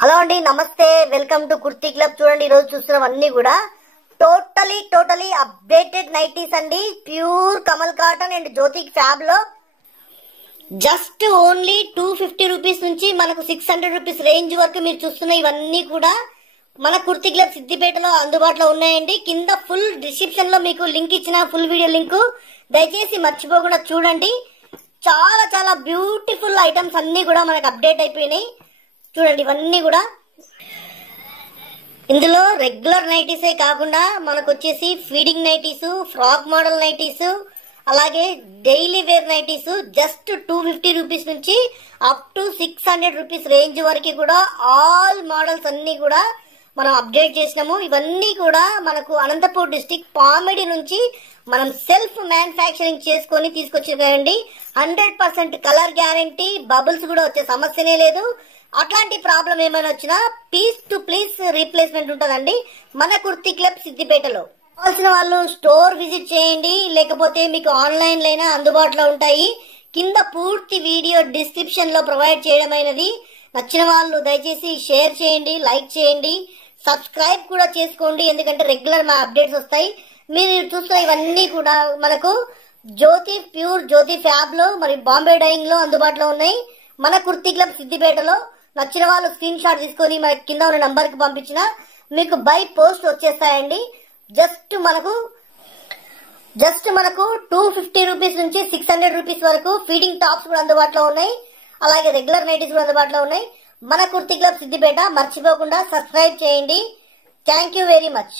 Hello అండి, నమస్తే. Welcome to Kurti club. చూడండి, ఈ రోజు చూస్తున్నవన్నీ కూడా టోటలీ అప్డేటెడ్ నైటీస్ అండి. Pure Kamal cotton and Jyothi fab లో జస్ట్ ఓన్లీ 250 రూపీస్ నుంచి మనకు 600 రూపీస్ రేంజ్ వరకు మీరు చూస్తున్న ఇవన్నీ కూడా మన కుర్తీ క్లబ్ సిద్దిపేటలో అందుబాటులో ఉన్నాయండి. కింద ఫుల్ డిస్క్రిప్షన్ లో మీకు లింక్ ఇచ్చిన ఫుల్ వీడియో లింక్ దయచేసి మర్చిపోకుండా చూడండి. చాలా బ్యూటిఫుల్ ఐటమ్స్ అన్ని కూడా మనకు అప్డేట్ అయిపోయినాయి. చూడండి, ఇవన్నీ కూడా ఇందులో రెగ్యులర్ నైటీసే కాకుండా మనకు వచ్చేసి feeding nighties, frock model nighties, అలాగే daily wear nighties just 250 rupees నుంచి అప్ టు 600 రూపీస్ రేంజ్ వరకు కూడా ఆల్ మోడల్స్ అన్ని కూడా మనం అప్డేట్ చేసినాము. ఇవన్నీ కూడా మనకు అనంతపూర్ డిస్టిక్ పామిడి నుంచి మనం సెల్ఫ్ మ్యానుఫ్యాక్చరింగ్ చేసుకొని తీసుకొచ్చామండి. 100% కలర్ గ్యారంటీ, బబుల్స్ కూడా వచ్చే సమస్యనే లేదు. అట్లాంటి ప్రాబ్లం ఏమైనా వచ్చినా పీస్ టు ప్లీస్ రీప్లేస్మెంట్ ఉంటుందండి మన కుర్తీ క్లబ్ సిద్దిపేటలో. కావాల్సిన వాళ్ళు స్టోర్ విజిట్ చేయండి, లేకపోతే మీకు ఆన్లైన్ లైనా అందుబాటులో ఉంటాయి. కింద పూర్తి వీడియో డిస్క్రిప్షన్ లో ప్రొవైడ్ చేయడమైనది. నచ్చిన వాళ్ళు దయచేసి షేర్ చేయండి, లైక్ చేయండి, సబ్స్క్రైబ్ కూడా చేసుకోండి. ఎందుకంటే రెగ్యులర్ మా అప్డేట్స్ వస్తాయి. మీరు చూస్తున్న ఇవన్నీ కూడా మనకు ప్యూర్ జ్యోతి ఫ్యాబ్ లో మరి బాంబే డైయింగ్ లో అందుబాటులో ఉన్నాయి మన కుర్తీ క్లబ్ సిద్దిపేటలో. నచ్చిన వాళ్ళు స్క్రీన్ షాట్ తీసుకొని మనకి కింద ఉన్న నంబర్ కి పంపించిన మీకు బై పోస్ట్ వచ్చేస్తాయండి. జస్ట్ మనకు 250 రూపీస్ నుంచి 600 రూపీస్ వరకు ఫీడింగ్ టాప్స్ కూడా అందుబాటులో ఉన్నాయి. అలాగే రెగ్యులర్ నైటీస్ కూడా అందుబాటులో ఉన్నాయి. మన కుర్తీ క్లబ్ సిద్దిపేట మర్చిపోకుండా సబ్స్క్రైబ్ చేయండి. Thank you very much.